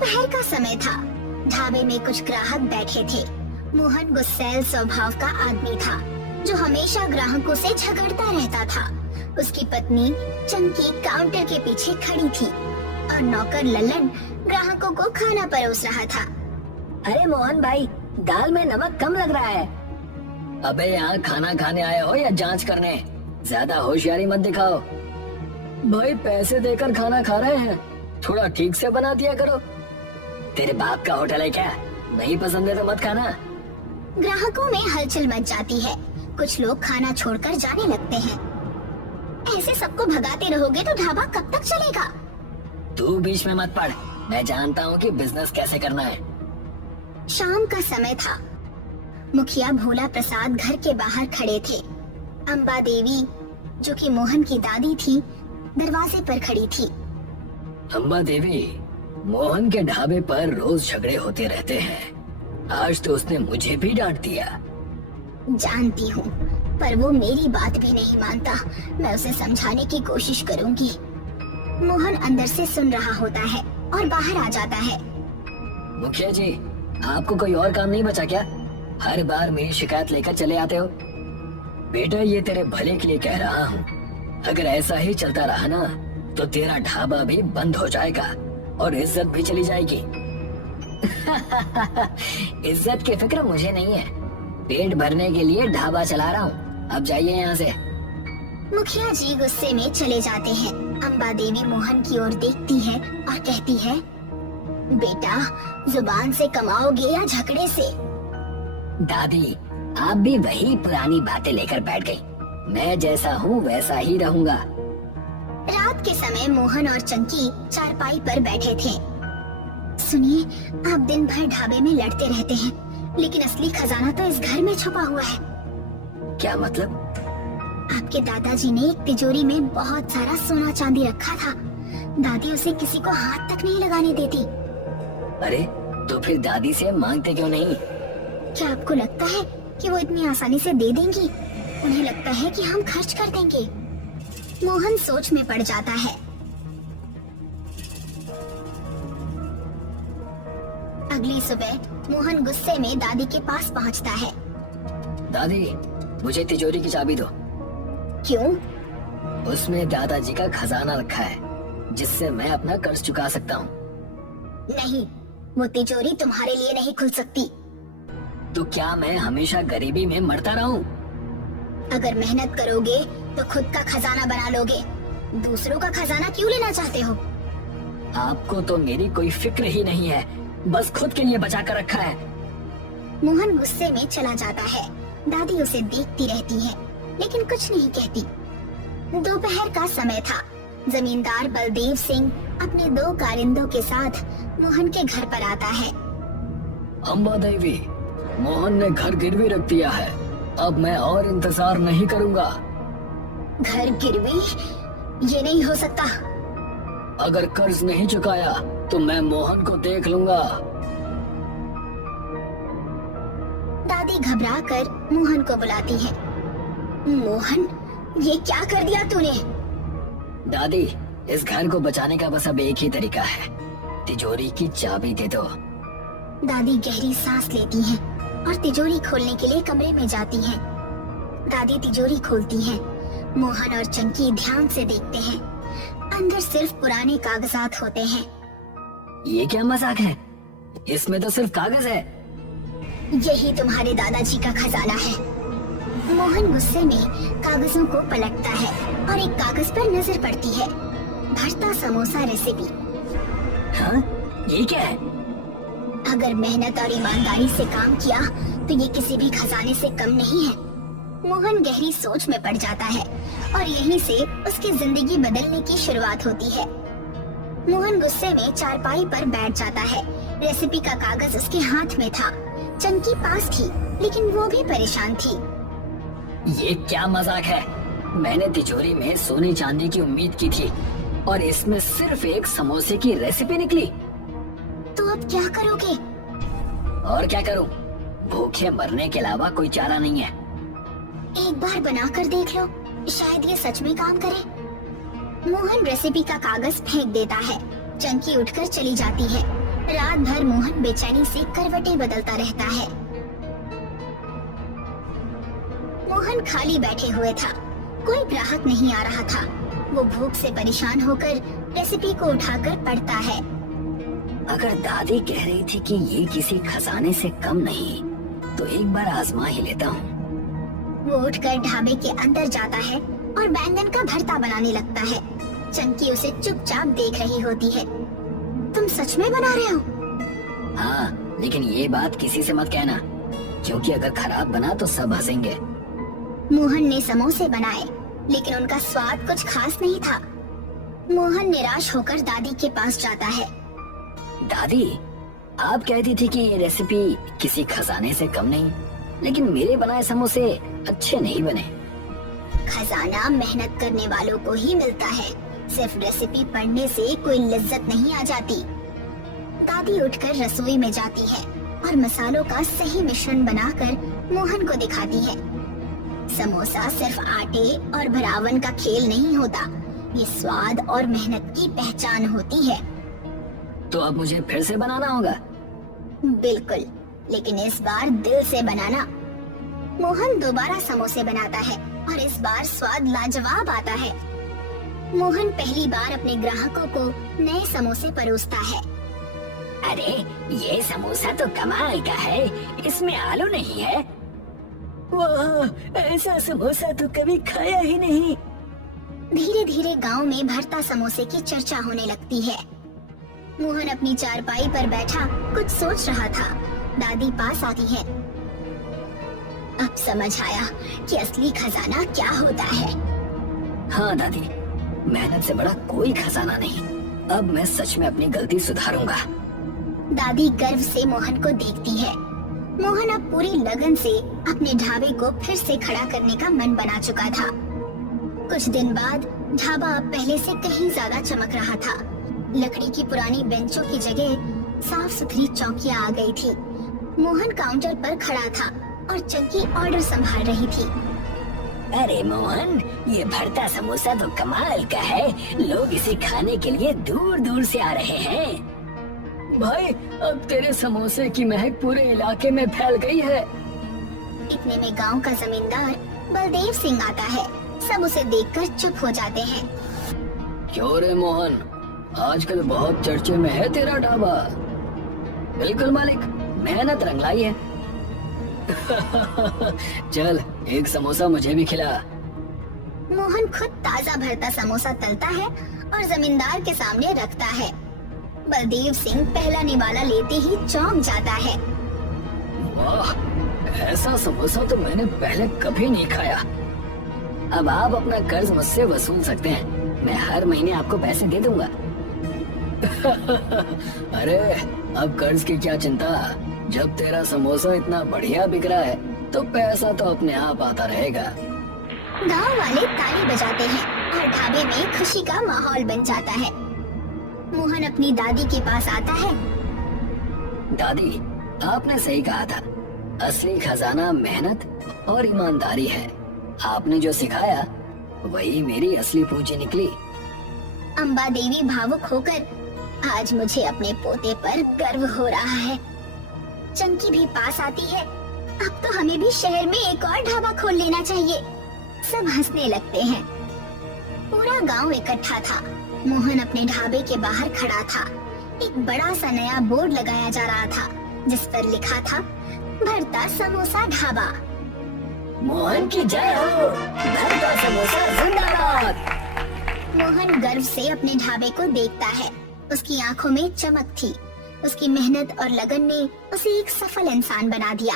दोपहर का समय था। ढाबे में कुछ ग्राहक बैठे थे। मोहन गुस्सैल स्वभाव का आदमी था, जो हमेशा ग्राहकों से झगड़ता रहता था। उसकी पत्नी चंकी काउंटर के पीछे खड़ी थी और नौकर लल्लन ग्राहकों को खाना परोस रहा था। अरे मोहन भाई, दाल में नमक कम लग रहा है। अबे यहाँ खाना खाने आए हो या जांच करने? ज्यादा होशियारी मत दिखाओ। भाई पैसे देकर खाना खा रहे हैं, थोड़ा ठीक से बना दिया करो। तेरे बाप का होटल है क्या? नहीं पसंद है तो मत खाना। ग्राहकों में हलचल मच जाती है। कुछ लोग खाना छोड़कर जाने लगते हैं। ऐसे सबको भगाते रहोगे तो ढाबा कब तक चलेगा? तू बीच में मत पड़, मैं जानता हूँ कि बिजनेस कैसे करना है। शाम का समय था। मुखिया भोला प्रसाद घर के बाहर खड़े थे। अम्बा देवी, जो कि मोहन की दादी थी, दरवाजे पर खड़ी थी। अम्बा देवी, मोहन के ढाबे पर रोज झगड़े होते रहते हैं। आज तो उसने मुझे भी डांट दिया। जानती हूँ, पर वो मेरी बात भी नहीं मानता। मैं उसे समझाने की कोशिश करूंगी। मोहन अंदर से सुन रहा होता है और बाहर आ जाता है। मुखिया जी, आपको कोई और काम नहीं बचा क्या? हर बार मेरी शिकायत लेकर चले आते हो। बेटा, ये तेरे भले के लिए कह रहा हूँ। अगर ऐसा ही चलता रहा ना तो तेरा ढाबा भी बंद हो जाएगा और इज्जत भी चली जाएगी। इज्जत की फिक्र मुझे नहीं है। पेट भरने के लिए ढाबा चला रहा हूँ। अब जाइए यहाँ से। मुखिया जी गुस्से में चले जाते हैं। अम्बा देवी मोहन की ओर देखती है और कहती है, बेटा, जुबान से कमाओगे या झगड़े से? दादी, आप भी वही पुरानी बातें लेकर बैठ गई। मैं जैसा हूँ वैसा ही रहूंगा। रात के समय मोहन और चंकी चारपाई पर बैठे थे। सुनिए, आप दिन भर ढाबे में लड़ते रहते हैं, लेकिन असली खजाना तो इस घर में छुपा हुआ है। क्या मतलब? आपके दादाजी ने एक तिजोरी में बहुत सारा सोना चांदी रखा था। दादी उसे किसी को हाथ तक नहीं लगाने देती। अरे तो फिर दादी से मांगते क्यों नहीं? क्या आपको लगता है कि वो इतनी आसानी से दे देंगी? उन्हें लगता है कि हम खर्च कर देंगे। मोहन सोच में पड़ जाता है। अगली सुबह मोहन गुस्से में दादी के पास पहुंचता है। दादी, मुझे तिजोरी की चाबी दो। क्यों? उसमें दादाजी का खजाना रखा है, जिससे मैं अपना कर्ज चुका सकता हूँ। नहीं, वो तिजोरी तुम्हारे लिए नहीं खुल सकती। तो क्या मैं हमेशा गरीबी में मरता रहूं? अगर मेहनत करोगे तो खुद का खजाना बना लोगे। दूसरों का खजाना क्यों लेना चाहते हो? आपको तो मेरी कोई फिक्र ही नहीं है, बस खुद के लिए बचा कर रखा है। मोहन गुस्से में चला जाता है। दादी उसे देखती रहती है, लेकिन कुछ नहीं कहती। दोपहर का समय था। जमींदार बलदेव सिंह अपने 2 कारिंदों के साथ मोहन के घर पर आता है। अम्बा देवी, मोहन ने घर गिरवी रख दिया है। अब मैं और इंतजार नहीं करूंगा। घर गिरवी? ये नहीं हो सकता। अगर कर्ज नहीं चुकाया तो मैं मोहन को देख लूंगा। दादी घबराकर मोहन को बुलाती है। मोहन, ये क्या कर दिया तूने? दादी, इस घर को बचाने का बस अब एक ही तरीका है। तिजोरी की चाबी दे दो। दादी गहरी सांस लेती हैं और तिजोरी खोलने के लिए कमरे में जाती हैं। दादी तिजोरी खोलती हैं। मोहन और चंकी ध्यान से देखते हैं। अंदर सिर्फ पुराने कागजात होते हैं। ये क्या मजाक है? इसमें तो सिर्फ कागज है। यही तुम्हारे दादाजी का खजाना है। मोहन गुस्से में कागजों को पलटता है और एक कागज पर नजर पड़ती है। भरता समोसा रेसिपी। हाँ? ये क्या है? अगर मेहनत और ईमानदारी से काम किया तो ये किसी भी खजाने से कम नहीं है। मोहन गहरी सोच में पड़ जाता है और यहीं से उसकी जिंदगी बदलने की शुरुआत होती है। मोहन गुस्से में चारपाई पर बैठ जाता है। रेसिपी का कागज उसके हाथ में था। चंकी पास थी, लेकिन वो भी परेशान थी। ये क्या मजाक है? मैंने तिजोरी में सोने चांदी की उम्मीद की थी और इसमें सिर्फ एक समोसे की रेसिपी निकली। तो अब क्या करोगे? और क्या करूं? भूखे मरने के अलावा कोई चारा नहीं है। एक बार बनाकर देख लो, शायद ये सच में काम करे। मोहन रेसिपी का कागज फेंक देता है। चंकी उठकर चली जाती है। रात भर मोहन बेचैनी से करवटें बदलता रहता है। मोहन खाली बैठे हुए था, कोई ग्राहक नहीं आ रहा था। वो भूख से परेशान होकर रेसिपी को उठाकर पढ़ता है। अगर दादी कह रही थी कि ये किसी खजाने से कम नहीं, तो एक बार आजमा ही लेता हूँ। वो उठकर ढाबे के अंदर जाता है और बैंगन का भरता बनाने लगता है। चंकी उसे चुपचाप देख रही होती है। तुम सच में बना रहे हो? हाँ, लेकिन ये बात किसी से मत कहना, क्योंकि अगर खराब बना तो सब हंसेंगे। मोहन ने समोसे बनाए, लेकिन उनका स्वाद कुछ खास नहीं था। मोहन निराश होकर दादी के पास जाता है। दादी, आप कहती थी कि ये रेसिपी किसी खजाने से कम नहीं, लेकिन मेरे बनाए समोसे अच्छे नहीं बने। खजाना मेहनत करने वालों को ही मिलता है, सिर्फ रेसिपी पढ़ने से कोई लज्जत नहीं आ जाती। दादी उठकर रसोई में जाती है और मसालों का सही मिश्रण बनाकर मोहन को दिखाती है। समोसा सिर्फ आटे और भरावन का खेल नहीं होता, ये स्वाद और मेहनत की पहचान होती है। तो अब मुझे फिर से बनाना होगा? बिल्कुल, लेकिन इस बार दिल से बनाना। मोहन दोबारा समोसे बनाता है और इस बार स्वाद लाजवाब आता है। मोहन पहली बार अपने ग्राहकों को नए समोसे परोसता है। अरे, ये समोसा तो कमाल का है, इसमें आलू नहीं है। वाह, ऐसा समोसा तो कभी खाया ही नहीं। धीरे धीरे गांव में भरता समोसे की चर्चा होने लगती है। मोहन अपनी चारपाई पर बैठा कुछ सोच रहा था। दादी पास आती है। अब समझ आया कि असली खजाना क्या होता है। हाँ दादी, मेहनत से बड़ा कोई खजाना नहीं। अब मैं सच में अपनी गलती सुधारूंगा। दादी गर्व से मोहन को देखती है। मोहन अब पूरी लगन से अपने ढाबे को फिर से खड़ा करने का मन बना चुका था। कुछ दिन बाद ढाबा अब पहले से कहीं ज्यादा चमक रहा था। लकड़ी की पुरानी बेंचों की जगह साफ सुथरी चौकियां आ गई थी। मोहन काउंटर पर खड़ा था और चंकी ऑर्डर संभाल रही थी। अरे मोहन, ये भरता समोसा तो कमाल का है। लोग इसे खाने के लिए दूर दूर से आ रहे हैं। भाई, अब तेरे समोसे की महक पूरे इलाके में फैल गई है। इतने में गांव का जमींदार बलदेव सिंह आता है। सब उसे देखकर चुप हो जाते हैं। क्यों रे मोहन, आजकल बहुत चर्चे में है तेरा ढाबा। बिल्कुल मालिक, मेहनत रंग लाई है। चल, एक समोसा मुझे भी खिला। मोहन खुद ताजा भरता समोसा तलता है और जमींदार के सामने रखता है। बलदेव सिंह पहला निवाला लेते ही चौंक जाता है। वाह, ऐसा समोसा तो मैंने पहले कभी नहीं खाया। अब आप अपना कर्ज मुझसे वसूल सकते हैं। मैं हर महीने आपको पैसे दे दूंगा। अरे, अब कर्ज की क्या चिंता। जब तेरा समोसा इतना बढ़िया बिक रहा है तो पैसा तो अपने आप आता रहेगा। गांव वाले ताली बजाते हैं और ढाबे में खुशी का माहौल बन जाता है। मोहन अपनी दादी के पास आता है। दादी, आपने सही कहा था, असली खजाना मेहनत और ईमानदारी है। आपने जो सिखाया वही मेरी असली पूंजी निकली। अम्बा देवी भावुक होकर, आज मुझे अपने पोते पर गर्व हो रहा है। चंकी भी पास आती है। अब तो हमें भी शहर में एक और ढाबा खोल लेना चाहिए। सब हंसने लगते हैं। पूरा गांव इकट्ठा था। मोहन अपने ढाबे के बाहर खड़ा था। एक बड़ा सा नया बोर्ड लगाया जा रहा था जिस पर लिखा था, भरता समोसा ढाबा। मोहन की जय हो, भरता समोसा जिंदाबाद। मोहन गर्व से अपने ढाबे को देखता है। उसकी आंखों में चमक थी। उसकी मेहनत और लगन ने उसे एक सफल इंसान बना दिया।